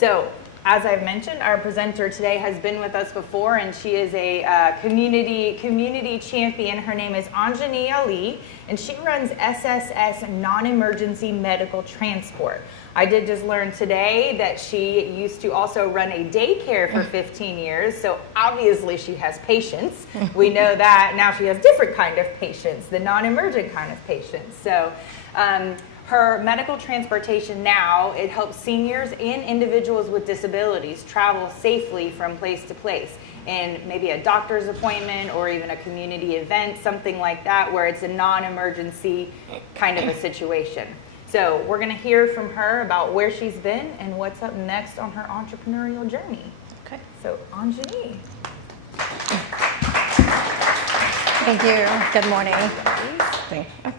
So, as I've mentioned, our presenter today has been with us before, and she is a community champion. Her name is Anjeni Ali, and she runs SSS Non-Emergency Medical Transport. I did just learn today that she used to also run a daycare for 15 years, so obviously she has patience. We know that. Now she has different kind of patients, the non-emergent kind of patients. So. Her medical transportation now, it helps seniors and individuals with disabilities travel safely from place to place, and maybe a doctor's appointment or even a community event, something like that, where it's a non-emergency kind of a situation. So we're going to hear from her about where she's been and what's up next on her entrepreneurial journey. Okay, so Anjeni. Thank you. Good morning. Thank you.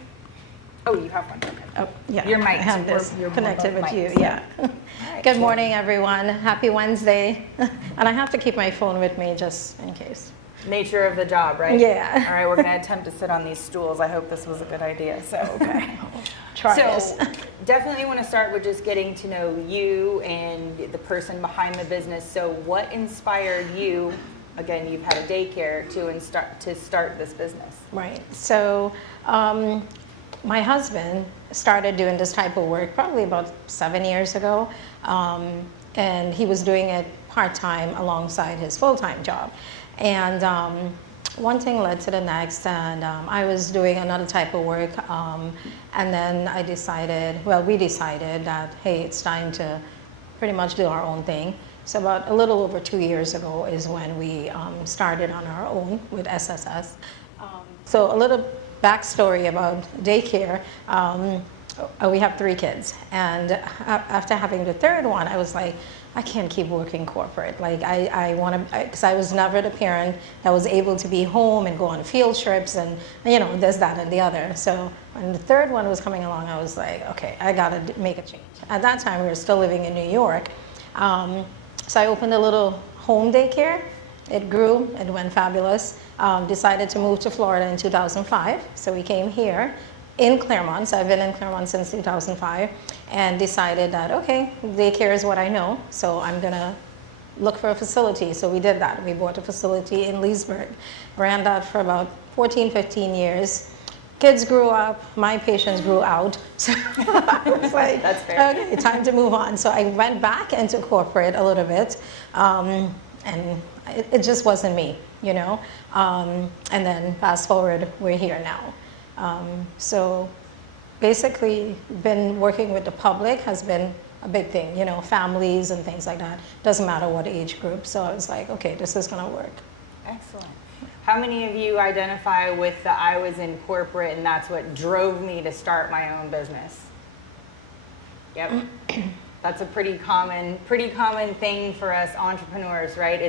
Oh, you have one. Okay. Oh, yeah. Your mic. I have this connected with you. Yeah. Right, Good morning, everyone. Happy Wednesday. And I have to keep my phone with me just in case. Nature of the job, right? Yeah. All right, we're going to attempt to sit on these stools. I hope this was a good idea. So, okay. Try this. Definitely want to start with just getting to know you and the person behind the business. So, what inspired you? Again, you've had a daycare to start this business. Right. So, my husband started doing this type of work probably about 7 years ago, and he was doing it part-time alongside his full-time job. And one thing led to the next, and I was doing another type of work, and then we decided that, hey, it's time to pretty much do our own thing. So about a little over 2 years ago is when we started on our own with SSS. So a little backstory about daycare. We have 3 kids, and after having the third one, I was like, I can't keep working corporate. Like I want to, because I was never the parent that was able to be home and go on field trips and this, that, and the other. So when the third one was coming along, I was like, okay, I gotta make a change. At that time, we were still living in New York, so I opened a little home daycare. It grew, it went fabulous. Decided to move to Florida in 2005. So we came here in Clermont. So I've been in Clermont since 2005, and decided that, okay, daycare is what I know. So I'm gonna look for a facility. So we did that. We bought a facility in Leesburg. Ran that for about 14, 15 years. Kids grew up, my patients grew out. So I was like, that's fair. Okay, time to move on. So I went back into corporate a little bit, and it just wasn't me, and then fast forward, we're here now. So basically, been working with the public has been a big thing, families and things like that. Doesn't matter what age group. So I was like, okay, this is gonna work. Excellent. How many of you identify with the I was in corporate and that's what drove me to start my own business? Yep. That's a pretty common thing for us entrepreneurs, right?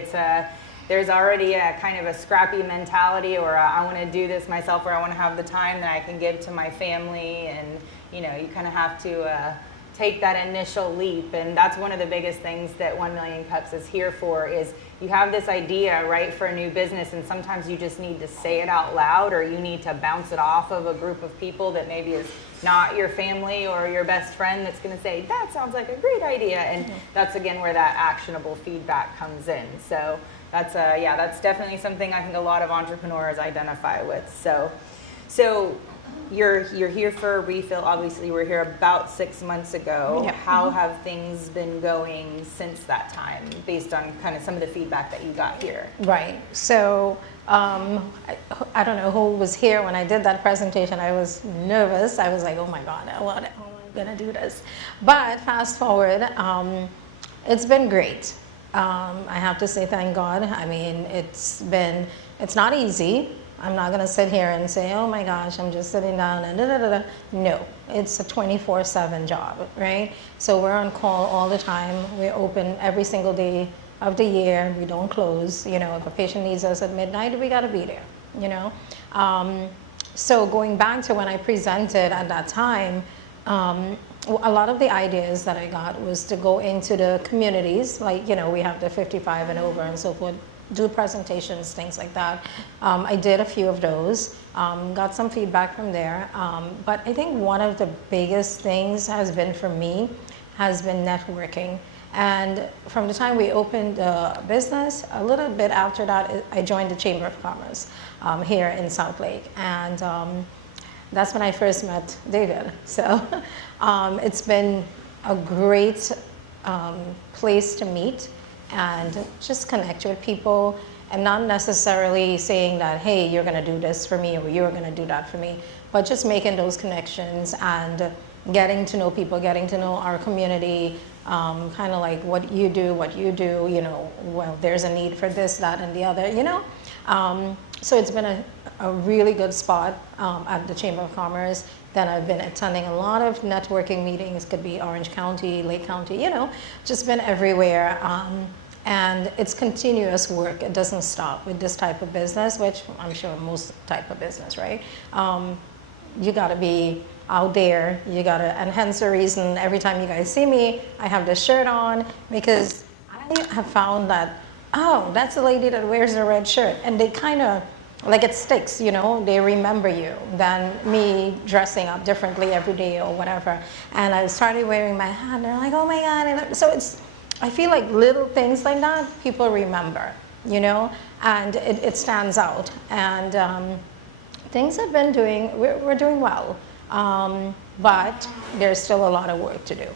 There's already a kind of a scrappy mentality, or I want to do this myself, or I want to have the time that I can give to my family, and you kind of have to take that initial leap. And that's one of the biggest things that 1 Million Cups is here for, is you have this idea, right, for a new business, and sometimes you just need to say it out loud, or you need to bounce it off of a group of people that maybe is not your family or your best friend that's going to say, that sounds like a great idea. And that's, again, where that actionable feedback comes in. So that's definitely something I think a lot of entrepreneurs identify with. So you're here for a refill. Obviously, we're here about 6 months ago. Yep. How have things been going since that time, based on kind of some of the feedback that you got here? Right. So I don't know who was here when I did that presentation. I was nervous. I was like, oh my God, how am I gonna do this? But fast forward, it's been great. I have to say thank God. I mean, it's not easy. I'm not gonna sit here and say, oh my gosh, I'm just sitting down and da-da-da-da. No, it's a 24/7 job, right? So we're on call all the time. We're open every single day of the year. We don't close. If a patient needs us at midnight, we gotta be there, So going back to when I presented at that time, a lot of the ideas that I got was to go into the communities, like, we have the 55 and over and so forth, do presentations, things like that. I did a few of those, got some feedback from there. But I think one of the biggest things has been for me, has been networking. And from the time we opened the business, a little bit after that, I joined the Chamber of Commerce here in South Lake. And that's when I first met David. So it's been a great place to meet and just connect with people, and not necessarily saying that, hey, you're going to do this for me or you're going to do that for me, but just making those connections and getting to know people, getting to know our community, kind of like what you do, you know, well, there's a need for this, that, and the other, you know. So it's been a really good spot at the Chamber of Commerce. Then I've been attending a lot of networking meetings, could be Orange County, Lake County, you know, just been everywhere. And it's continuous work. It doesn't stop with this type of business, which I'm sure most type of business, right? You gotta be out there, you gotta, and hence the reason every time you guys see me, I have this shirt on, because I have found that, oh, that's the lady that wears the red shirt. And they kind of, like, it sticks, you know, they remember you than me dressing up differently every day or whatever. And I started wearing my hat, and they're like, oh my God. And so it's, I feel like little things like that, people remember, you know, and it stands out. And things have been doing, we're doing well, but there's still a lot of work to do,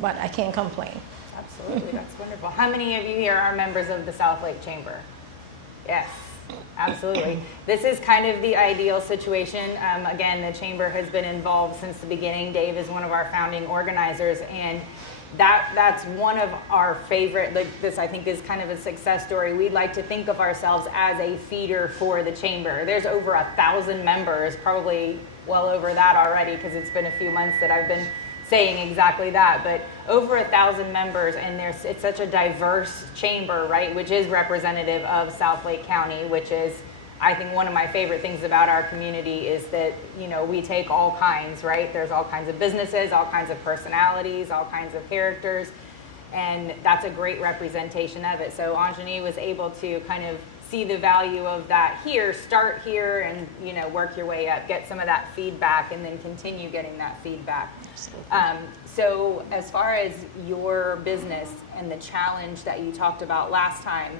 but I can't complain. Absolutely, that's wonderful. How many of you here are members of the South Lake Chamber? Yes, absolutely. This is kind of the ideal situation. Again, the Chamber has been involved since the beginning. Dave is one of our founding organizers, and that's one of our favorite, like, this I think is kind of a success story. We'd like to think of ourselves as a feeder for the Chamber. There's over 1,000 members, probably well over that already, because it's been a few months that I've been saying exactly that, but over 1,000 members, and it's such a diverse chamber, right, which is representative of South Lake County, which is, I think, one of my favorite things about our community is that, you know, we take all kinds, right? There's all kinds of businesses, all kinds of personalities, all kinds of characters, and that's a great representation of it. So Anjeni was able to kind of see the value of that here, start here, and, you know, work your way up, get some of that feedback, and then continue getting that feedback. So as far as your business and the challenge that you talked about last time,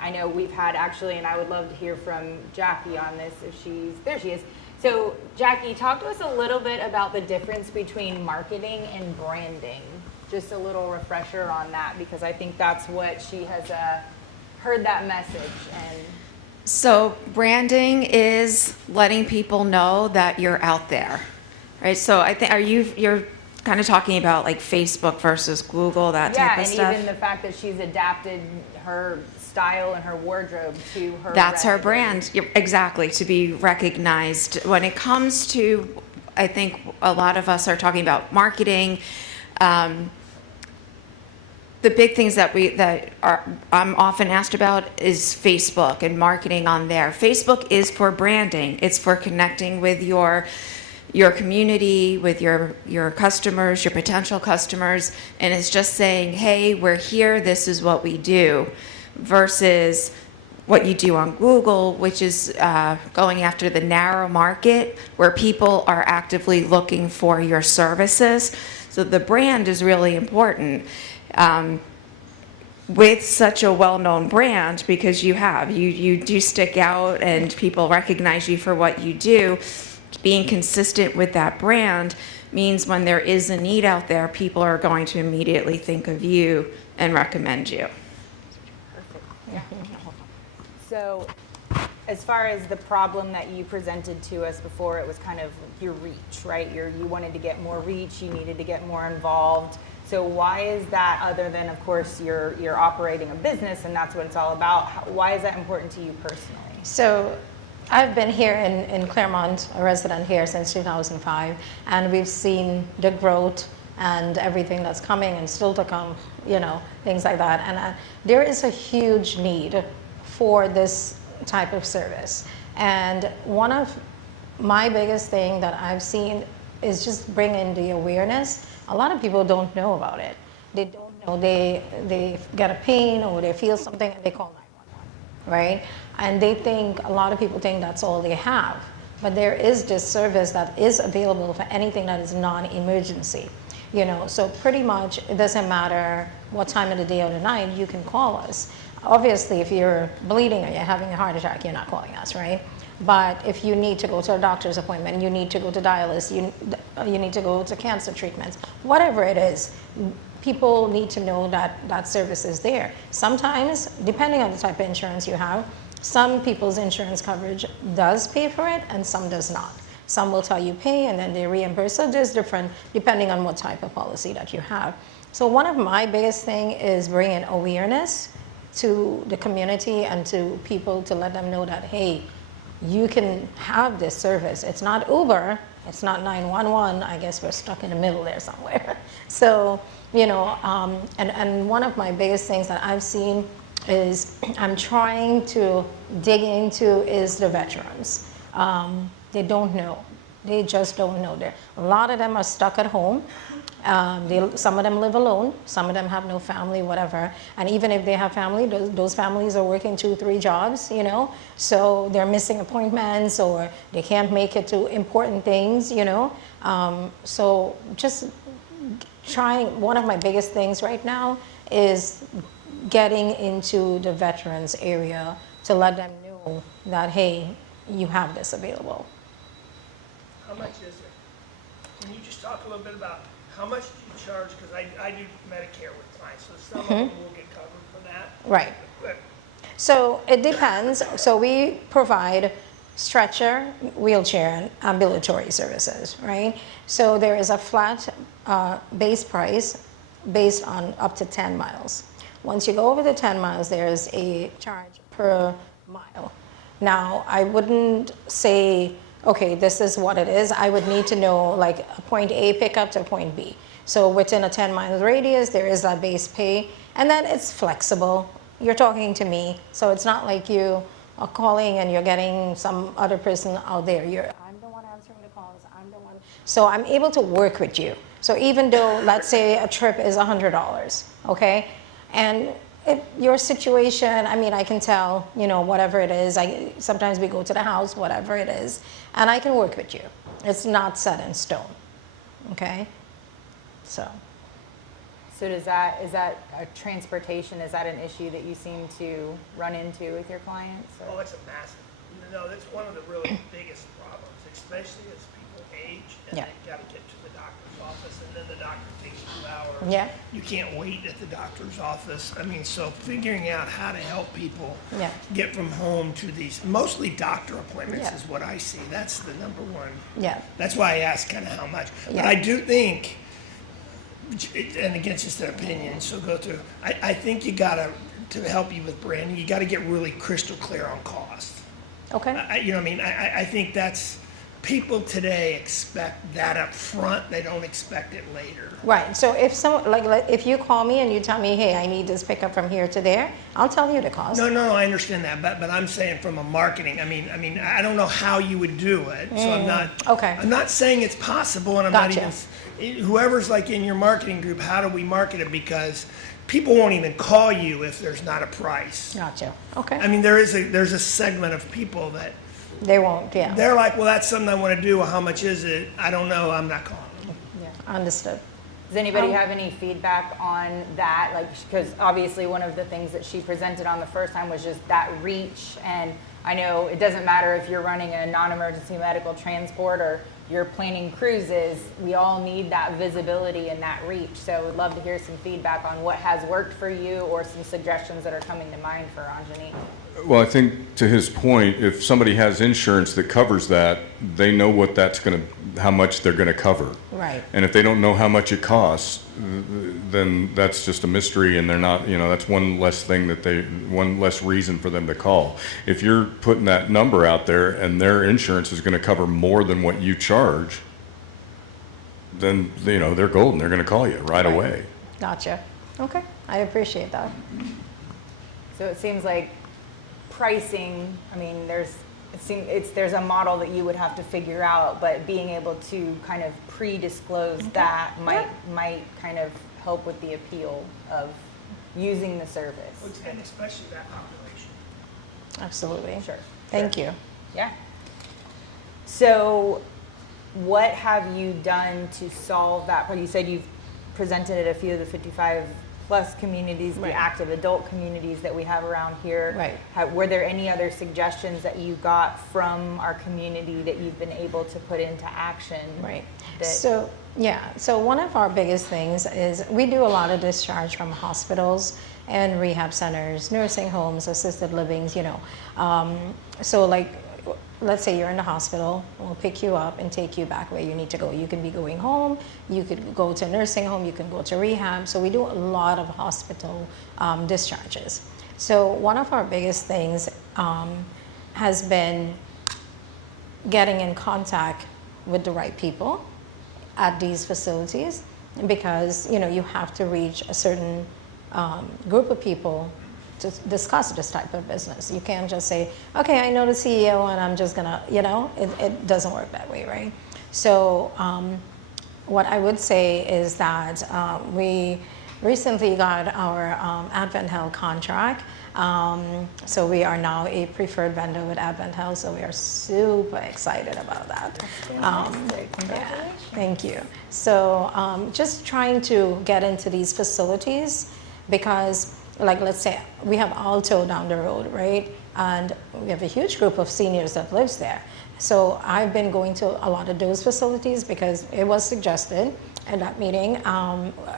I know we've had actually, and I would love to hear from Jackie on this if there she is. So Jackie, talk to us a little bit about the difference between marketing and branding. Just a little refresher on that, because I think that's what she has heard that message. And so branding is letting people know that you're out there, right? So I think, you're kind of talking about like Facebook versus Google, that type of stuff? Yeah, and even the fact that she's adapted her style and her wardrobe to her That's her brand, exactly, to be recognized. When it comes to, I think a lot of us are talking about marketing, the big things I'm often asked about is Facebook and marketing on there. Facebook is for branding. It's for connecting with your community, with your customers, your potential customers, and it's just saying, hey, we're here, this is what we do, versus what you do on Google, which is going after the narrow market where people are actively looking for your services. So the brand is really important. With such a well-known brand, because you do stick out and people recognize you for what you do, being consistent with that brand means when there is a need out there, people are going to immediately think of you and recommend you. Perfect. Yeah. So as far as the problem that you presented to us before, it was kind of your reach, right? You wanted to get more reach, you needed to get more involved. So why is that, other than, of course, you're operating a business and that's what it's all about, why is that important to you personally? So I've been here in Clermont, a resident here since 2005, and we've seen the growth and everything that's coming and still to come, you know, things like that. And there is a huge need for this type of service. And one of my biggest thing that I've seen is just bringing the awareness. A lot of people don't know about it. They don't know. They get a pain or they feel something and they call 911, right? And they think, a lot of people think that's all they have. But there is this service that is available for anything that is non-emergency. you know, so pretty much it doesn't matter what time of the day or the night, you can call us. Obviously, if you're bleeding or you're having a heart attack, you're not calling us, right? But if you need to go to a doctor's appointment, you need to go to dialysis, you need to go to cancer treatments, whatever it is, people need to know that that service is there. Sometimes, depending on the type of insurance you have, some people's insurance coverage does pay for it and some does not. Some will tell you pay and then they reimburse. So there's different, depending on what type of policy that you have. So one of my biggest thing is bringing awareness to the community and to people to let them know that, hey, you can have this service. It's not Uber, it's not 911. I guess we're stuck in the middle there somewhere. So, you know, and one of my biggest things that I've seen is I'm trying to dig into is the veterans. They don't know. They just don't know. A lot of them are stuck at home. Some of them live alone. Some of them have no family, whatever. And even if they have family, those families are working 2-3 jobs, you know. So they're missing appointments or they can't make it to important things, you know. So just trying, one of my biggest things right now is getting into the veterans area to let them know that, hey, you have this available. How much is it? Can you just talk a little bit about how much do you charge? Because I do Medicare with clients, so some of them will get covered for that. Right. But So it depends. So we provide stretcher, wheelchair, and ambulatory services, right? So there is a flat base price based on up to 10 miles. Once you go over the 10 miles, there's a charge per mile. Now, I wouldn't say, okay, this is what it is. I would need to know like a point A pickup to point B. So within a 10-mile radius, there is that base pay, and then it's flexible. You're talking to me, so it's not like you are calling and you're getting some other person out there. I'm the one answering the calls, I'm the one. So I'm able to work with you. So even though, let's say a trip is $100, okay? And your situation, I mean, I can tell, you know, whatever it is. Sometimes we go to the house, whatever it is, and I can work with you. It's not set in stone, okay? So is that transportation, is that an issue that you seem to run into with your clients? oh, it's a massive. No, that's one of the really biggest problems, especially as people age and Yeah. they've got to get to the doctor's office, and then the doctor takes 2 hours. Yeah. You can't wait at the doctor's office. I mean, so figuring out how to help people Yeah. get from home to these mostly doctor appointments Yeah. is what I see. That's the number one. yeah, That's why I asked kind of how much. But Yeah. I do think, and again, it's just an opinion, so go through. I think you gotta, to help you with branding, you gotta get really crystal clear on cost. okay. You know what I mean? I think that's, people today expect that up front, they don't expect it later. Right, so if if you call me and you tell me, hey, I need this pickup from here to there, I'll tell you the cost. No, I understand that, but I'm saying from a marketing, I mean, I don't know how you would do it, so I'm not. Okay. I'm not saying it's possible, and I'm Gotcha. not even, whoever's like in your marketing group, how do we market it? Because people won't even call you if there's not a price. Gotcha, okay. I mean, there's a segment of people that, They won't, yeah. they're like, well, that's something I want to do, well, how much is it? I don't know, I'm not calling them. Yeah, understood. Does anybody have any feedback on that? Like, because obviously one of the things that she presented on the first time was just that reach. And I know it doesn't matter if you're running a non-emergency medical transport or you're planning cruises, we all need that visibility and that reach. So we'd love to hear some feedback on what has worked for you or some suggestions that are coming to mind for Anjeni. Well, I think to his point, if somebody has insurance that covers that, they know what that's how much they're gonna cover. Right. And if they don't know how much it costs, then that's just a mystery, and they're not, that's one less one less reason for them to call. If you're putting that number out there and their insurance is gonna cover more than what you charge, then, they're golden, they're gonna call you right away. Gotcha, okay, I appreciate that. So it seems like pricing, I mean, there's a model that you would have to figure out, but being able to kind of pre-disclose that might kind of help with the appeal of using the service. And especially that population. Absolutely. Sure. Thank you. Yeah. So what have you done to solve that? You said you've presented at a few of the 55 plus communities, the Right. active adult communities that we have around here. Right. Were there any other suggestions that you got from our community that you've been able to put into action? Right. that- So, yeah, so one of our biggest things is we do a lot of discharge from hospitals and rehab centers, nursing homes, assisted livings, you know. So like, let's say you're in the hospital, we'll pick you up and take you back where you need to go. You can be going home, you could go to a nursing home, you can go to rehab. So we do a lot of hospital discharges. So one of our biggest things has been getting in contact with the right people at these facilities, because you know you have to reach a certain group of people to discuss this type of business. You can't just say, okay, I know the CEO and I'm just gonna, you know, it doesn't work that way, right? So what I would say is that we recently got our Advent Health contract. So we are now a preferred vendor with Advent Health, so we are super excited about that. Yeah, thank you. So just trying to get into these facilities, because like let's say we have Alto down the road, right? And we have a huge group of seniors that lives there. So I've been going to a lot of those facilities because it was suggested at that meeting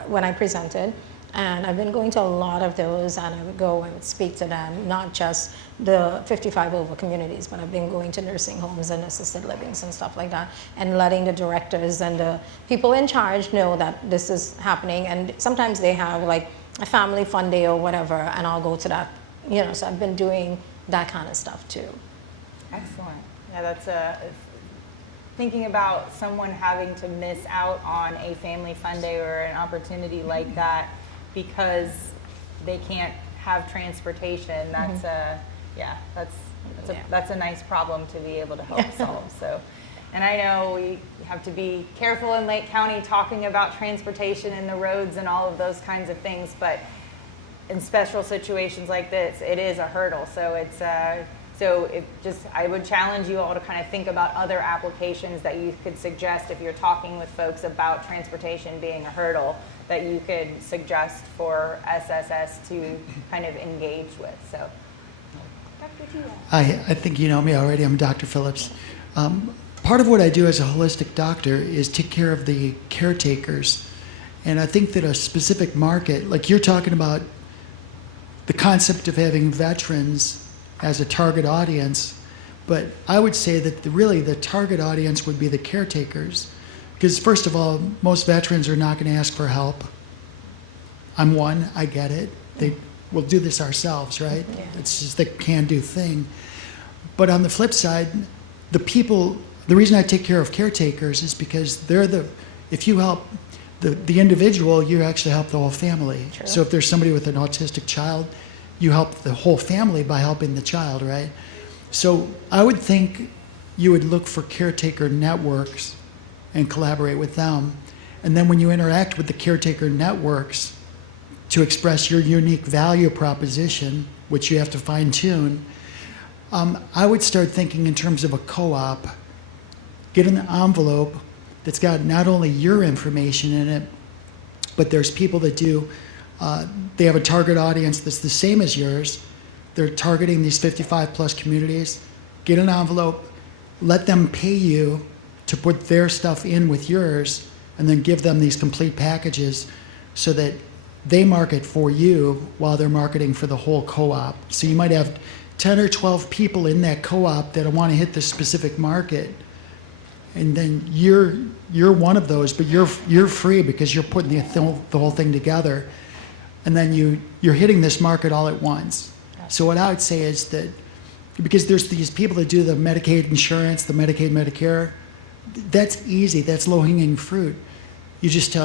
when I presented. And I've been going to a lot of those, and I would go and would speak to them, not just the 55 over communities, but I've been going to nursing homes and assisted livings and stuff like that, and letting the directors and the people in charge know that this is happening. And sometimes they have like a family fun day or whatever, and I'll go to that, you know, so I've been doing that kind of stuff too. Excellent. Yeah, that's thinking about someone having to miss out on a family fun day or an opportunity like that because they can't have transportation. That's that's a nice problem to be able to help solve. So, and I know we have to be careful in Lake County talking about transportation and the roads and all of those kinds of things, but in special situations like this, it is a hurdle. So it's I would challenge you all to kind of think about other applications that you could suggest if you're talking with folks about transportation being a hurdle that you could suggest for SSS to kind of engage with. So, Dr. Tia. I think you know me already. I'm Dr. Phillips. Part of what I do as a holistic doctor is take care of the caretakers. And I think that a specific market, like you're talking about the concept of having veterans as a target audience, but I would say that really the target audience would be the caretakers. Because first of all, most veterans are not going to ask for help. I'm one, I get it. We'll do this ourselves, right? Yeah. It's just the can-do thing. But on the flip side, the reason I take care of caretakers is because if you help the individual, you actually help the whole family. True. So if there's somebody with an autistic child, you help the whole family by helping the child, right? So I would think you would look for caretaker networks and collaborate with them. And then when you interact with the caretaker networks to express your unique value proposition, which you have to fine tune, I would start thinking in terms of a co-op. Get an envelope that's got not only your information in it, but there's people that do, they have a target audience that's the same as yours. They're targeting these 55 plus communities. Get an envelope, let them pay you to put their stuff in with yours, and then give them these complete packages so that they market for you while they're marketing for the whole co-op. So you might have 10 or 12 people in that co-op that want to hit this specific market, and then you're one of those, but you're free because you're putting the whole thing together, and then you're hitting this market all at once. So what I would say is that because there's these people that do the Medicaid insurance, the Medicaid, Medicare, that's easy, that's low-hanging fruit. You just,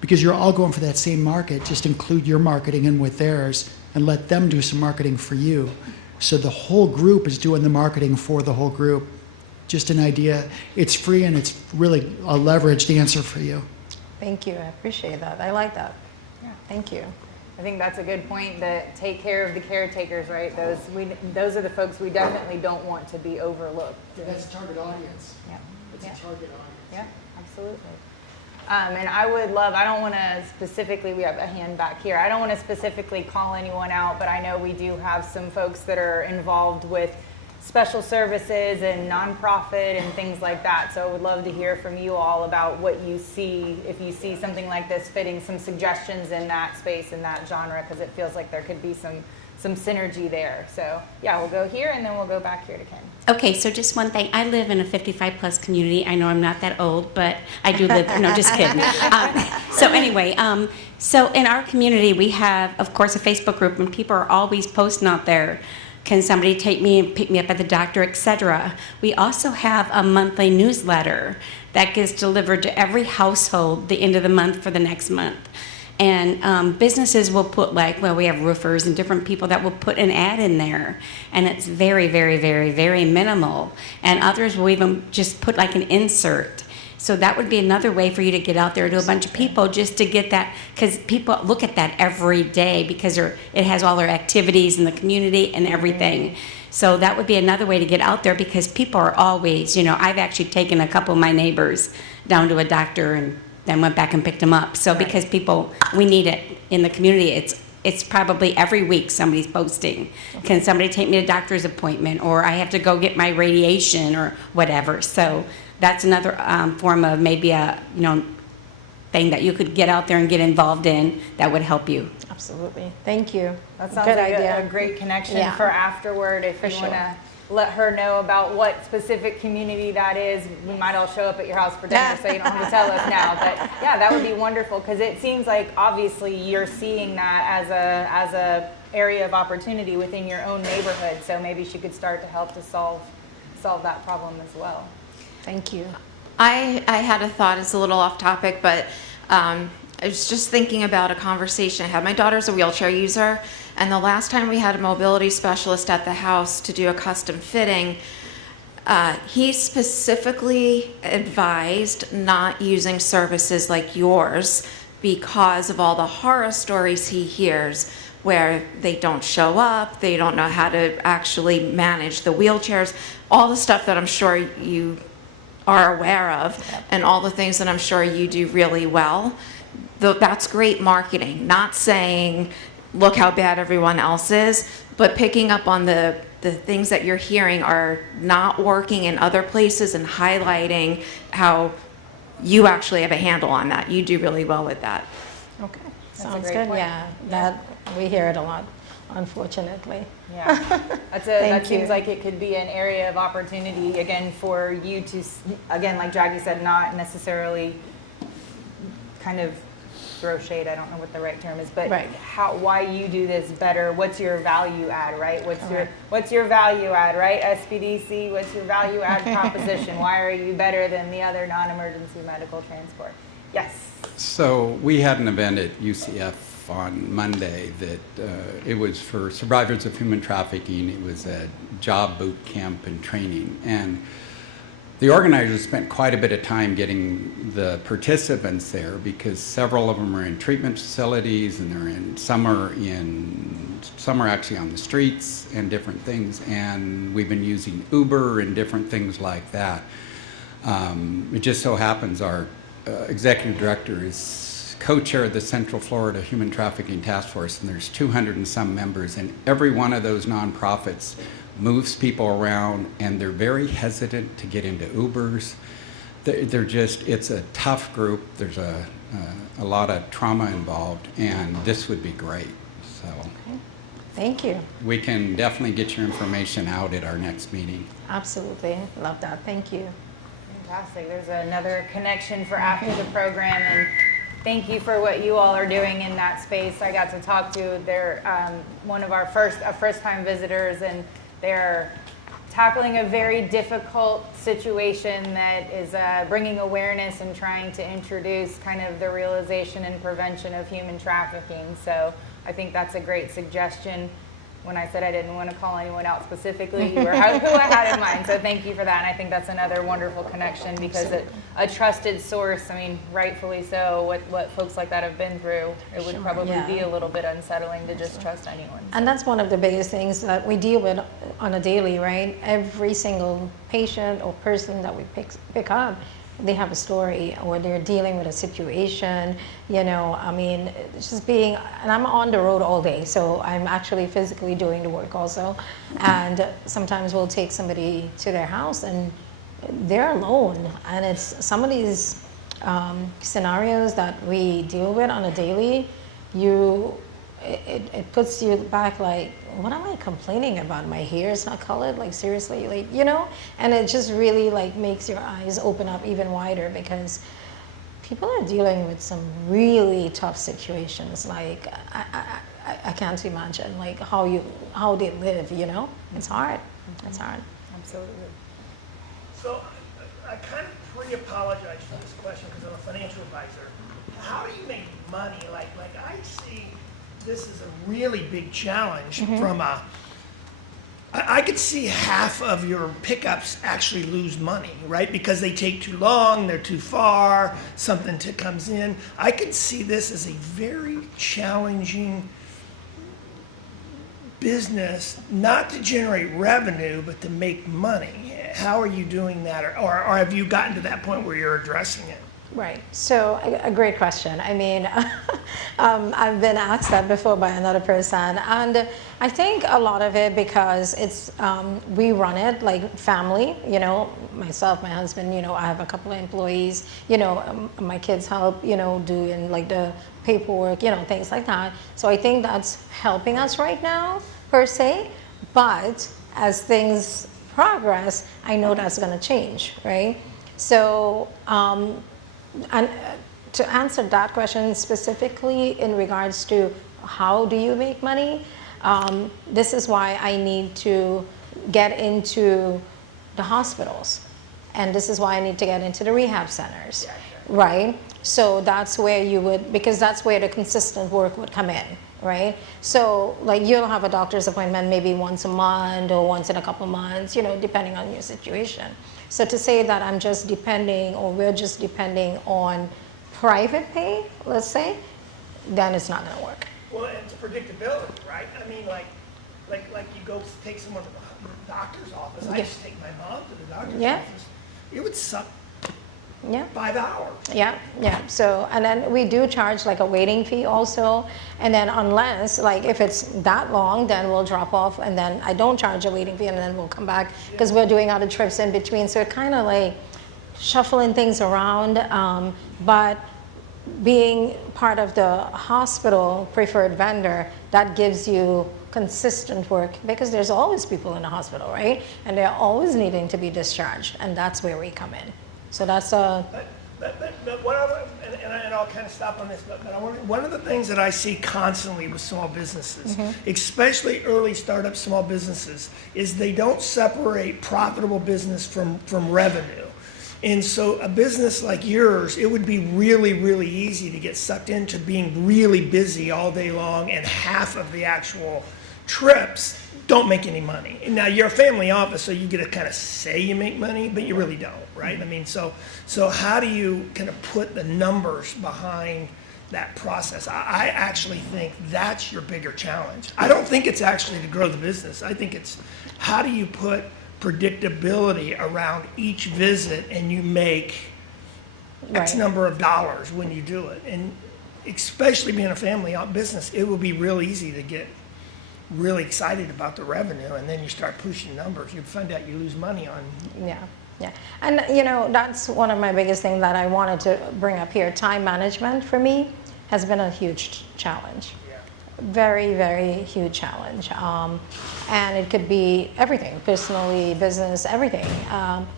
because you're all going for that same market, just include your marketing in with theirs and let them do some marketing for you. So the whole group is doing the marketing for the whole group. Just an idea. It's free and it's really a leveraged answer for you. Thank you, I appreciate that. I like that. Yeah. Thank you. I think that's a good point, that take care of the caretakers, right? Those are the folks we definitely don't want to be overlooked. Yeah, that's a target audience. Yeah. It's Yeah. a target audience. Yeah, absolutely. And I would love, I don't want to specifically, we have a hand back here, I don't want to specifically call anyone out, but I know we do have some folks that are involved with special services and nonprofit and things like that. So I would love to hear from you all about what you see, if you see something like this fitting, some suggestions in that space, in that genre, because it feels like there could be some synergy there. So yeah, we'll go here and then we'll go back here to Ken. Okay, so just one thing. I live in a 55-plus community. I know I'm not that old, but I do live there. No, just kidding. So anyway, so in our community, we have, of course, a Facebook group, and people are always posting out there, can somebody take me and pick me up at the doctor, etc. We also have a monthly newsletter that gets delivered to every household the end of the month for the next month. And businesses will put, like, well, we have roofers and different people that will put an ad in there, and it's very, very, very, very minimal. And others will even just put like an insert. So that would be another way for you to get out there to a bunch of people, just to get that, because people look at that every day because it has all their activities in the community and everything. So that would be another way to get out there, because people are always, I've actually taken a couple of my neighbors down to a doctor and then went back and picked them up. So because people, we need it in the community. It's probably every week somebody's posting. Can somebody take me to a doctor's appointment, or I have to go get my radiation or whatever. So that's another form of maybe a thing that you could get out there and get involved in that would help you. Absolutely. Thank you. That sounds Good like idea. a great connection Yeah. for afterward. If For you sure. want to let her know about what specific community that is, we might all show up at your house for dinner, so you don't have to tell us now. But yeah, that would be wonderful, because it seems like obviously you're seeing that as a area of opportunity within your own neighborhood. So maybe she could start to help to solve that problem as well. Thank you. I had a thought, it's a little off topic, but I was just thinking about a conversation I had. My daughter's a wheelchair user, and the last time we had a mobility specialist at the house to do a custom fitting, he specifically advised not using services like yours because of all the horror stories he hears where they don't show up, they don't know how to actually manage the wheelchairs, all the stuff that I'm sure you are aware of, and all the things that I'm sure you do really well. That's great marketing. Not saying, look how bad everyone else is, but picking up on the things that you're hearing are not working in other places and highlighting how you actually have a handle on that. You do really well with that. Okay. a Sounds great good. point. Yeah, that we hear it a lot, unfortunately. Yeah, that Thank seems you. like it could be an area of opportunity, again, for you to, again, like Jackie said, not necessarily kind of throw shade, I don't know what the right term is, but Right. why you do this better, what's your value add, right? Correct. What's your value add, right? SPDC, what's your value add proposition? Why are you better than the other non-emergency medical transport? Yes. So we had an event at UCF on Monday that it was for survivors of human trafficking. It was a job boot camp and training. And the organizers spent quite a bit of time getting the participants there, because several of them are in treatment facilities, and some are actually on the streets and different things. And we've been using Uber and different things like that. It just so happens our executive director is co-chair of the Central Florida Human Trafficking Task Force, and there's 200 and some members, and every one of those nonprofits moves people around, and they're very hesitant to get into Ubers. It's a tough group. There's a lot of trauma involved, and this would be great. So Thank you. we can definitely get your information out at our next meeting. Absolutely. Love that. Thank you. Fantastic. There's another connection for after the program, and thank you for what you all are doing in that space. I got to talk to one of our first-time visitors, and they're tackling a very difficult situation that is bringing awareness and trying to introduce kind of the realization and prevention of human trafficking. So I think that's a great suggestion. When I said I didn't want to call anyone out specifically, you were who I had in mind. So thank you for that. And I think that's another wonderful connection, because a trusted source, I mean, rightfully so, what folks like that have been through, it would probably Yeah. be a little bit unsettling to just trust anyone. And that's one of the biggest things that we deal with on a daily, right? Every single patient or person that we pick up they have a story or they're dealing with a situation, you know, I mean, it's just being, and I'm on the road all day, so I'm actually physically doing the work also. And sometimes we'll take somebody to their house and they're alone. And it's some of these scenarios that we deal with on a daily, it puts you back like, what am I complaining about? My hair is not colored, like seriously, like, you know? And it just really like makes your eyes open up even wider, because people are dealing with some really tough situations. Like, I can't imagine like how they live, you know? It's hard, it's hard. Absolutely. So I kind of pre-apologize for this question because I'm a financial advisor. How do you make money? Like I see this is a really big challenge from I could see half of your pickups actually lose money, right? Because they take too long, they're too far, something comes in. I could see this as a very challenging business, not to generate revenue, but to make money. How are you doing that? Or have you gotten to that point where you're addressing it? Right. So a great question. I mean, I've been asked that before by another person, and I think a lot of it because it's we run it like family. You know, myself, my husband. You know, I have a couple of employees. You know, my kids help. You know, doing like the paperwork. You know, things like that. So I think that's helping us right now per se. But as things progress, I know that's going to change. Right. So. And to answer that question specifically in regards to how do you make money, this is why I need to get into the hospitals. And this is why I need to get into the rehab centers, yeah, sure. Right? So that's where you would, because that's where the consistent work would come in, right? So like you'll have a doctor's appointment maybe once a month or once in a couple months, you know, depending on your situation. So to say that I'm just depending, or we're just depending on private pay, let's say, then it's not going to work. Well, it's predictability, right? I mean, like you go take someone to the doctor's office. I used to take my mom to the doctor's office. It would suck. Yeah. 5 hours. Yeah, yeah. So, and then we do charge like a waiting fee also. And then unless, like if it's that long, then we'll drop off, and then I don't charge a waiting fee, and then we'll come back because we're doing other trips in between. So it kind of like shuffling things around. But being part of the hospital preferred vendor, that gives you consistent work because there's always people in the hospital, right? And they're always needing to be discharged, and that's where we come in. So that's a. But what and I'll kind of stop on this. But one of the things that I see constantly with small businesses, especially early startup small businesses, is they don't separate profitable business from revenue. And so a business like yours, it would be really, really easy to get sucked into being really busy all day long, and half of the actual trips don't make any money. And now you're a family office, so you get to kind of say you make money, but you really don't, right? I mean, so how do you kind of put the numbers behind that process? I actually think that's your bigger challenge. I don't think it's actually to grow the business. I think it's how do you put predictability around each visit, and you make X number of dollars when you do it. And especially being a family business, it will be real easy to get really excited about the revenue, and then you start pushing numbers, you find out you lose money on. Yeah. And you know, that's one of my biggest things that I wanted to bring up here. Time management for me has been a huge challenge. Yeah. Very, very huge challenge. And it could be everything, personally, business, everything.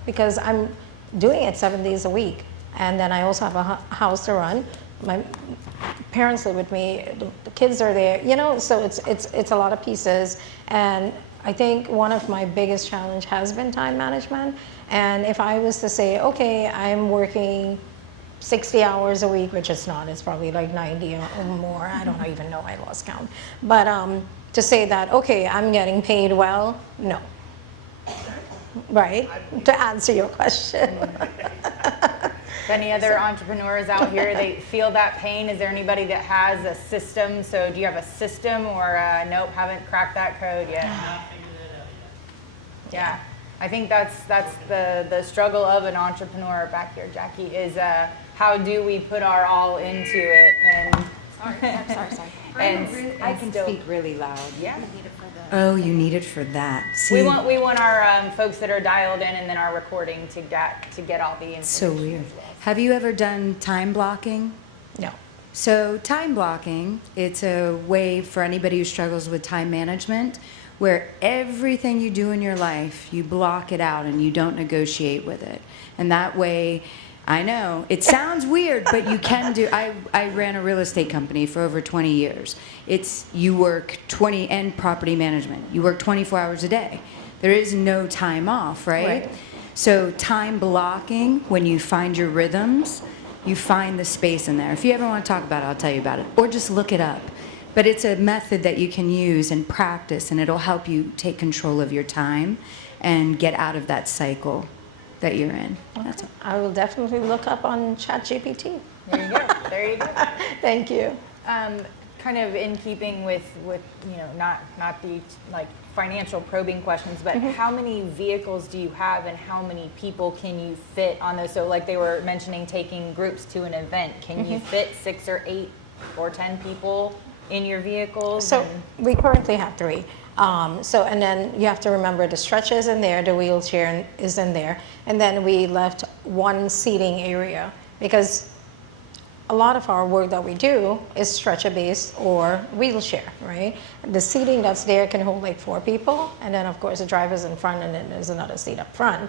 Because I'm doing it 7 days a week. And then I also have a house to run. My parents live with me, the kids are there, you know, so it's a lot of pieces. And I think one of my biggest challenge has been time management. And if I was to say, okay, I'm working 60 hours a week, which it's not, it's probably like 90 or more, I don't even know, I lost count. But to say that, okay, I'm getting paid well, no. Right? To answer your question. Any other entrepreneurs out here, they feel that pain? Is there anybody that has a system? So do you have a system, or nope, haven't cracked that code yet? Yeah. I think that's the struggle of an entrepreneur back here, Jackie, is how do we put our all into it and Sorry. and I can still- speak really loud. Yeah. Oh, you need it for that. We See, want our folks that are dialed in and then our recording to get all the information. so weird. Have you ever done time blocking? No. So time blocking, it's a way for anybody who struggles with time management where everything you do in your life, you block it out and you don't negotiate with it. And that way, I know, it sounds weird, but you can do, I ran a real estate company for over 20 years. You work 20, and property management, you work 24 hours a day. There is no time off, right? Right. So time blocking, when you find your rhythms, you find the space in there. If you ever want to talk about it, I'll tell you about it. Or just look it up. But it's a method that you can use and practice, and it'll help you take control of your time and get out of that cycle that you're in. That's all. I will definitely look up on ChatGPT. There you go. There you go. Thank you. Kind of in keeping with not the like financial probing questions, but how many vehicles do you have and how many people can you fit on those? So like they were mentioning taking groups to an event. Can you fit 6 or 8 or 10 people in your vehicles? So we currently have 3. And then you have to remember the stretcher is in there, the wheelchair is in there, and then we left 1 seating area because a lot of our work that we do is stretcher based or wheelchair, right? The seating that's there can hold like 4 people, and then of course the driver's in front and then there's another seat up front.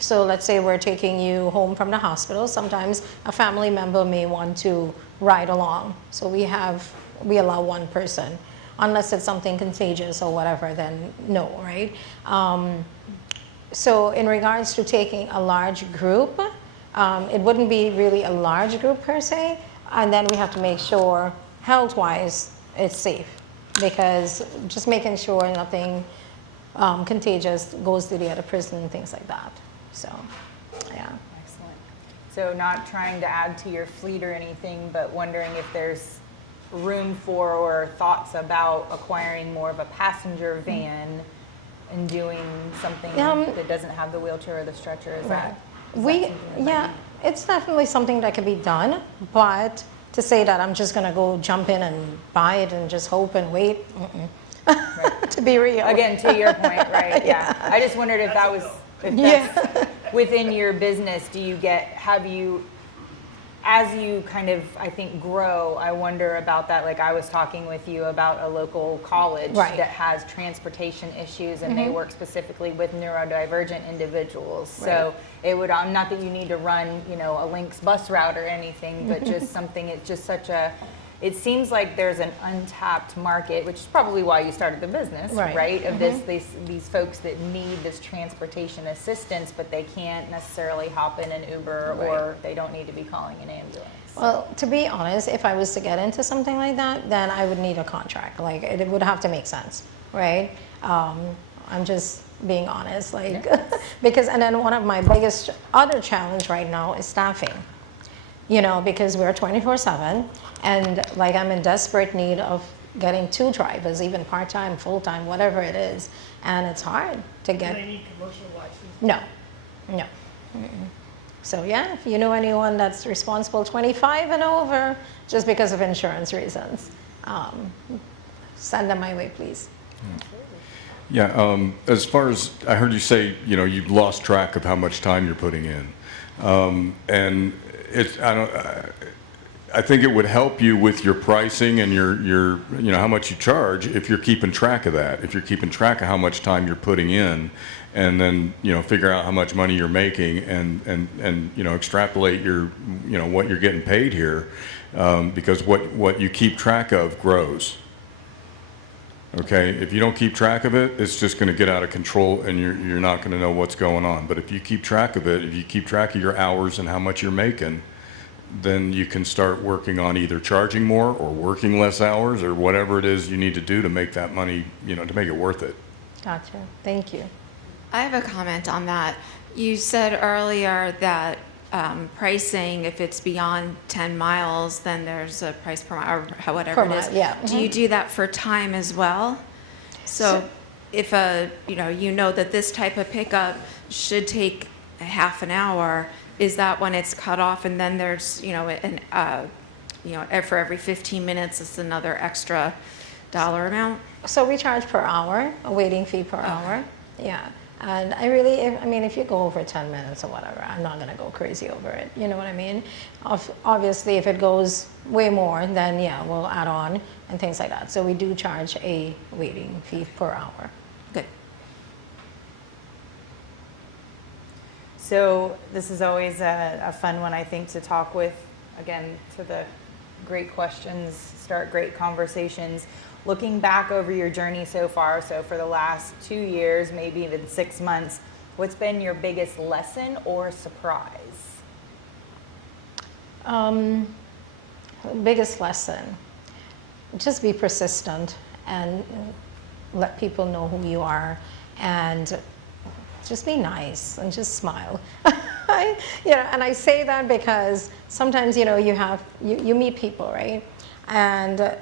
So let's say we're taking you home from the hospital. Sometimes a family member may want to ride along. So we allow 1 person. Unless it's something contagious or whatever, then no, right? So in regards to taking a large group, it wouldn't be really a large group per se, and then we have to make sure health-wise it's safe, because just making sure nothing contagious goes to the other person and things like that. So, yeah. Excellent. So not trying to add to your fleet or anything, but wondering if there's room for or thoughts about acquiring more of a passenger van and doing something that doesn't have the wheelchair or the stretcher. Is that It's definitely something that can be done, but to say that I'm just gonna go jump in and buy it and just hope and wait, to be real. Again, to your point, right? Yeah. I just wondered if that's within your business. As you kind of, I think, grow, I wonder about that. Like I was talking with you about a local college that has transportation issues and they work specifically with neurodivergent individuals. So it would, not that you need to run, a Lynx bus route or anything, but just something, it's just it seems like there's an untapped market, which is probably why you started the business, right? Of these folks that need this transportation assistance, but they can't necessarily hop in an Uber or they don't need to be calling an ambulance. Well, to be honest, if I was to get into something like that, then I would need a contract. Like it would have to make sense, right? I'm just being honest, because, and then one of my biggest other challenge right now is staffing. Because we're 24/7, and I'm in desperate need of getting 2 drivers, even part-time, full-time, whatever it is, and it's hard to Do get. they need commercial license? No. So yeah, if you know anyone that's responsible 25 and over, just because of insurance reasons, send them my way, please. Yeah, as far as, I heard you say, you've lost track of how much time you're putting in. And I think it would help you with your pricing and your how much you charge if you're keeping track of that. If you're keeping track of how much time you're putting in, and then figure out how much money you're making and extrapolate your what you're getting paid here, because what you keep track of grows. Okay, if you don't keep track of it, it's just going to get out of control and you're not going to know what's going on. But if you keep track of it, if you keep track of your hours and how much you're making, then you can start working on either charging more or working less hours or whatever it is you need to do to make that money, to make it worth it. Gotcha. Thank you. I have a comment on that. You said earlier that pricing, if it's beyond 10 miles, then there's a price per mile, or whatever it is. Yeah. Do you do that for time as well? So if you know that this type of pickup should take a half an hour, is that when it's cut off, and then there's, for every 15 minutes, it's another extra dollar amount? So we charge per hour, a waiting fee per hour. Yeah. And if you go over 10 minutes or whatever, I'm not going to go crazy over it. You know what I mean? Obviously, if it goes way more, then yeah, we'll add on and things like that. So we do charge a waiting fee per hour. Good. So this is always a fun one, I think, to talk with, again, to the great questions, start great conversations. Looking back over your journey so far, so for the last 2 years, maybe even 6 months, what's been your biggest lesson or surprise? Biggest lesson, just be persistent and let people know who you are, and just be nice and just smile. And I say that because sometimes, you meet people, right? And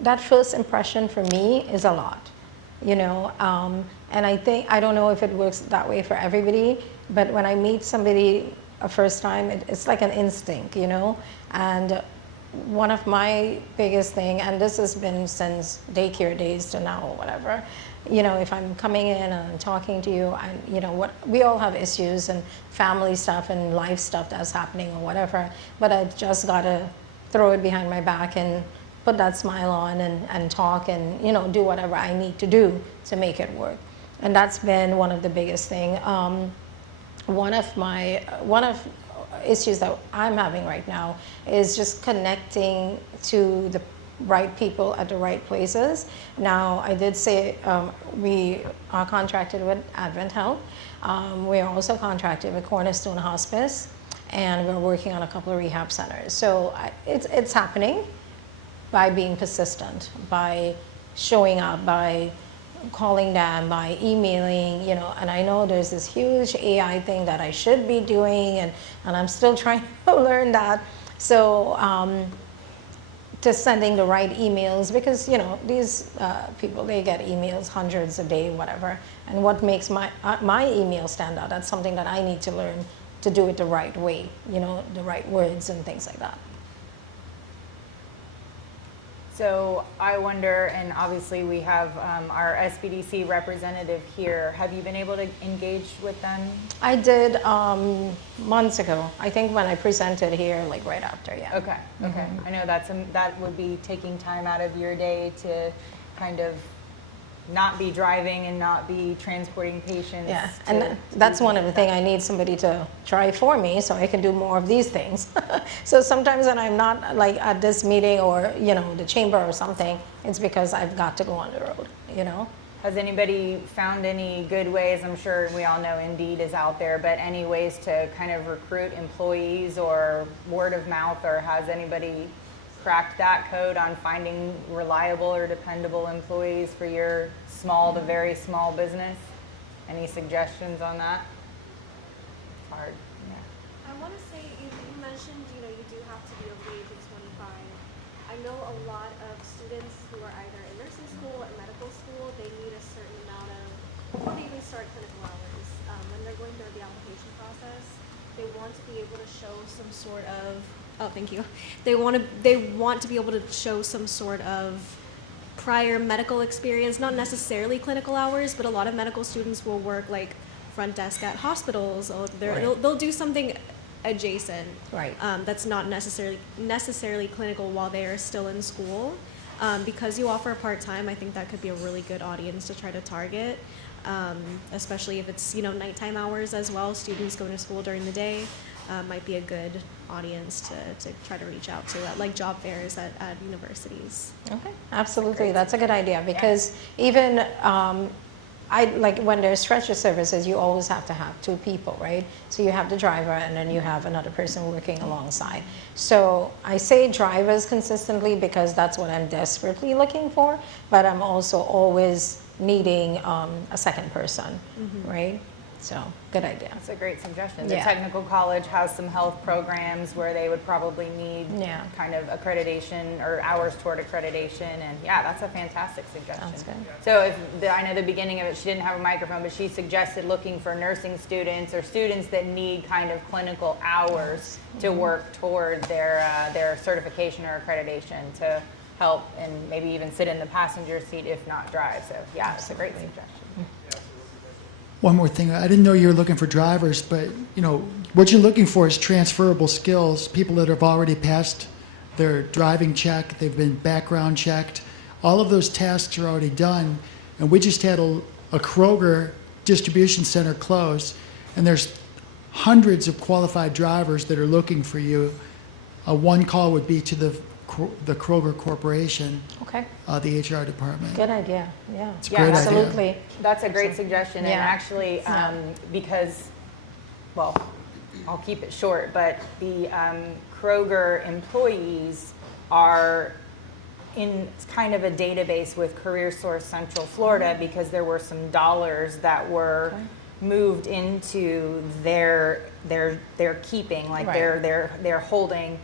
that first impression for me is a lot, and I don't know if it works that way for everybody, but when I meet somebody a first time, it's like an instinct, and one of my biggest thing, and this has been since daycare days to now or whatever, if I'm coming in and talking to you, and we all have issues and family stuff and life stuff that's happening or whatever, but I've just got to throw it behind my back and put that smile on and talk and, do whatever I need to do to make it work. And that's been one of the biggest thing. One of issues that I'm having right now is just connecting to the right people at the right places. Now, I did say we are contracted with Advent Health. We are also contracted with Cornerstone Hospice, and we're working on a couple of rehab centers. So it's happening by being persistent, by showing up, by calling them, by emailing, and I know there's this huge AI thing that I should be doing, and I'm still trying to learn that. So just sending the right emails, because these people, they get emails hundreds a day, whatever, and what makes my email stand out, that's something that I need to learn to do it the right way, the right words and things like that. So I wonder, and obviously we have our SBDC representative here. Have you been able to engage with them? I did months ago. I think when I presented here, like right after, yeah. Okay, okay. I know that would be taking time out of your day to kind of not be driving and not be transporting patients. Yeah, and that's one of the things. I need somebody to try for me so I can do more of these things. So sometimes when I'm not like at this meeting or, the chamber or something, it's because I've got to go on the road, Has anybody found any good ways? I'm sure we all know Indeed is out there, but any ways to kind of recruit employees or word of mouth, or has anybody cracked that code on finding reliable or dependable employees for your small to very small business? Any suggestions on that? It's hard. Yeah. I want to say, you mentioned, you do have to be over the age of 25. I know a lot of students who are either in nursing school or medical school, they need a certain amount of, before they even start clinical hours, when they're going through the application process, they want to be able to show some sort of, thank you. They want to be able to show some sort of prior medical experience, not necessarily clinical hours, but a lot of medical students will work like front desk at hospitals, or they'll do something adjacent, right? That's not necessarily clinical while they are still in school. Because you offer part-time, I think that could be a really good audience to try to target, especially if it's nighttime hours as well. Students going to school during the day might be a good audience to try to reach out to at like job fairs at universities. Okay, absolutely, that's a good idea, because even I like when there's stretcher services, you always have to have two people, right? So you have the driver and then you have another person working alongside. So I say drivers consistently because that's what I'm desperately looking for, but I'm also always needing a second person, right? So, good idea. That's a great suggestion. The Yeah. technical college has some health programs where they would probably need Yeah. kind of accreditation or hours toward accreditation, and yeah, that's a fantastic suggestion. Sounds good. So I know the beginning of it, she didn't have a microphone, but she suggested looking for nursing students or students that need kind of clinical hours to work toward their certification or accreditation to help and maybe even sit in the passenger seat if not drive. So yeah, it's a great suggestion. One more thing, I didn't know you were looking for drivers, but what you're looking for is transferable skills, people that have already passed their driving check, they've been background checked. All of those tasks are already done, and we just had a Kroger distribution center close, and there's hundreds of qualified drivers that are looking for you. One call would be to the Kroger Corporation, Okay, the HR department. good idea, yeah. It's a great idea. Absolutely. That's a great suggestion, and Yeah. actually, Yeah. because, well, I'll keep it short, but the Kroger employees are in kind of a database with Career Source Central Florida because there were some dollars that were moved into their keeping, like Right. they're holding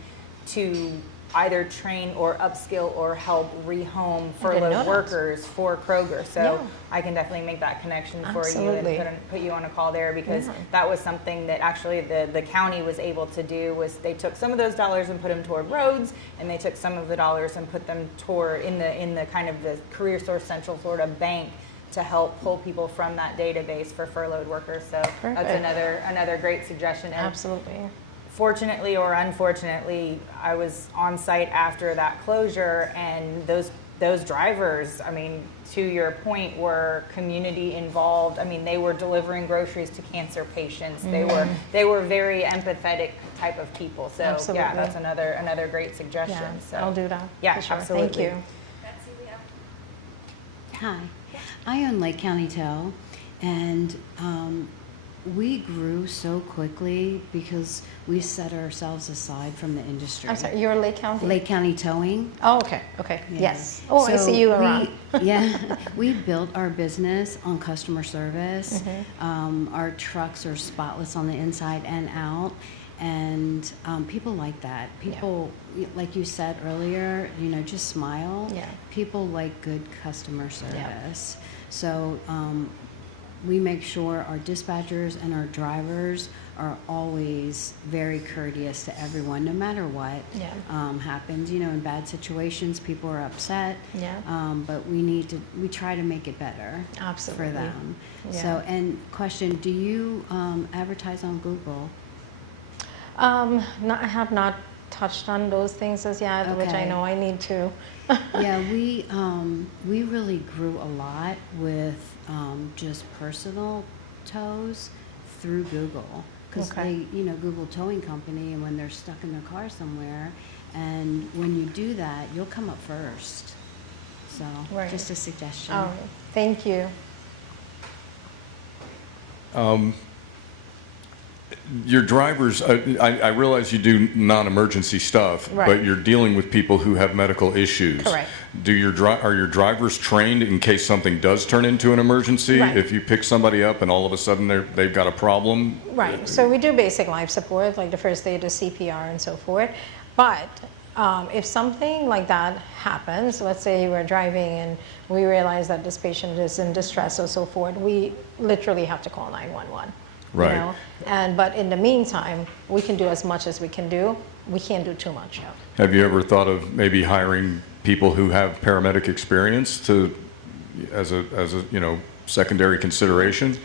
to either train or upskill or help rehome know furloughed that. workers for Kroger. So Yeah. I can definitely make that connection for Absolutely. you and put you on a call there because Yeah. that was something that actually the county was able to do was they took some of those dollars and put them toward roads, and they took some of the dollars and put them toward in the kind of the Career Source Central Florida Bank to help pull people from that database for furloughed workers. So that's Perfect. another great suggestion. And Absolutely. fortunately or unfortunately, I was on site after that closure, and those drivers, I mean, to your point, were community involved. I mean, they were delivering groceries to cancer patients. They were very empathetic type of people. So Absolutely. yeah, that's another great suggestion. Yeah, So I'll do that. Yeah, for sure. absolutely. Thank you. Betsy, we have Hi, I own Lake County Tow, and we grew so quickly because we set ourselves aside from the industry. I'm sorry, you're Lake County? Lake County Towing. Oh, okay, okay, Yeah. yes. Oh, I So see you around. Yeah, we built our business on customer service. Mm-hmm. Our trucks are spotless on the inside and out, and people like that. People, like you said earlier, just smile. Yeah. People like good customer service. So we make sure our dispatchers and our drivers are always very courteous to everyone, no matter what happens. In bad situations, people are upset. Yeah. But we try to make it better Absolutely. for them. Yeah. So, and question, do you advertise on Google? I have not touched on those things as yet, which I Okay. know I need to. Yeah, we really grew a lot with just personal tows through Google, because Okay. they, Google Towing Company, and when they're stuck in their car somewhere, and when you do that, you'll come up first. So, Right. just a suggestion. Oh, thank you. Your drivers, I realize you do non-emergency stuff, Right. but you're dealing with people who have medical issues. Correct. Are your drivers trained in case something does turn into an emergency? Right. If you pick somebody up and all of a sudden they've got a problem? Right, so we do basic life support, like the first aid, the CPR and so forth. But if something like that happens, let's say we're driving and we realize that this patient is in distress or so forth, we literally have to call 911. Right. But in the meantime, we can do as much as we can do. We can't do too much. Have you ever thought of maybe hiring people who have paramedic experience as a secondary consideration?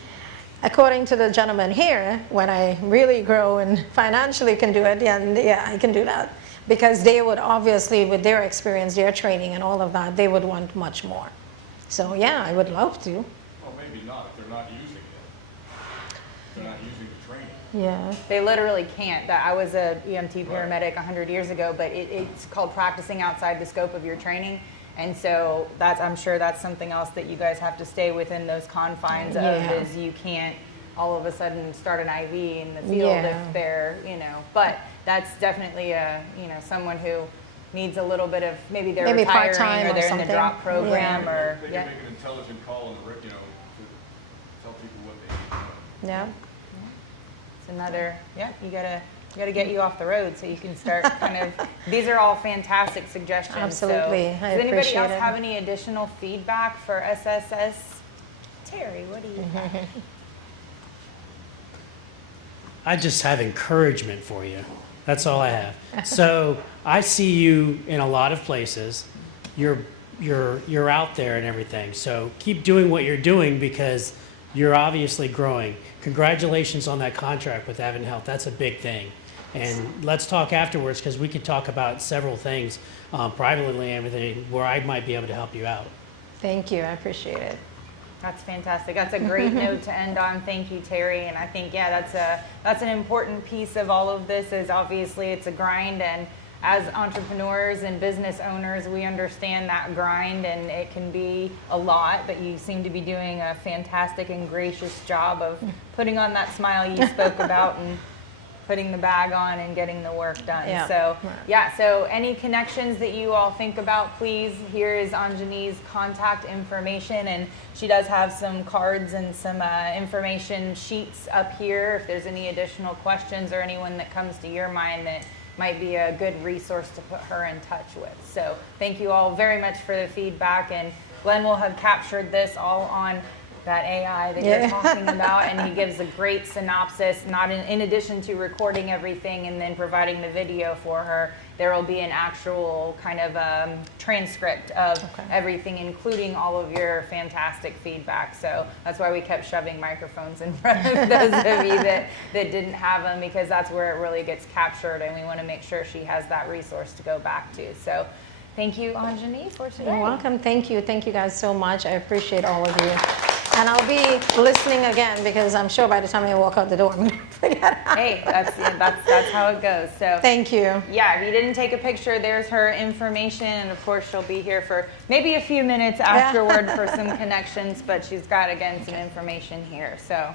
According to the gentleman here, when I really grow and financially can do it, yeah, I can do that. Because they would obviously, with their experience, their training and all of that, they would want much more. So yeah, I would love to. Well, maybe not if they're not using it. They're not using the training. Yeah. They literally can't. I was a EMT paramedic 100 years ago, but it's called practicing outside the scope of your training. And so I'm sure that's something else that you guys have to stay within those confines of, is you can't all of a sudden start an IV in the field if they're, but that's definitely someone who needs a little bit of, maybe they're retiring part-time or or they're in the something. drop program or, They can make an intelligent call to tell people what they need to know. Yeah. It's another, you gotta get you off the road so you can start kind of, these are all fantastic suggestions. Absolutely. So, I does anybody appreciate else it. have any additional feedback for SSS? Terry, what do you have? I just have encouragement for you. That's all I have. So I see you in a lot of places. You're out there and everything. So keep doing what you're doing because you're obviously growing. Congratulations on that contract with Advent Health. That's a big thing. And let's talk afterwards because we could talk about several things privately and everything where I might be able to help you out. Thank you. I appreciate it. That's fantastic. That's a great note to end on. Thank you, Terry. And I think, that's an important piece of all of this is obviously it's a grind. And as entrepreneurs and business owners, we understand that grind and it can be a lot, but you seem to be doing a fantastic and gracious job of putting on that smile you spoke about and putting the bag on and getting the work done. Yeah. So any connections that you all think about, please, here is Anjani's contact information, and she does have some cards and some information sheets up here if there's any additional questions or anyone that comes to your mind that might be a good resource to put her in touch with. So thank you all very much for the feedback, and Glenn will have captured this all on that AI that you're talking about, and he gives a great synopsis, not in addition to recording everything and then providing the video for her, there will be an actual kind of transcript of everything, including all of your fantastic feedback. So that's why we kept shoving microphones in front of those of you that didn't have them, because that's where it really gets captured, and we want to make sure she has that resource to go back to. So thank you, Anjani, for today. You're welcome. Thank you. Thank you guys so much. I appreciate all of you. And I'll be listening again because I'm sure by the time I walk out the door, I'm going to forget. Hey, that's how it goes. So Thank you. yeah, if you didn't take a picture, there's her information, and of course she'll be here for maybe a few minutes afterward for some connections, but she's got, again, some information here. So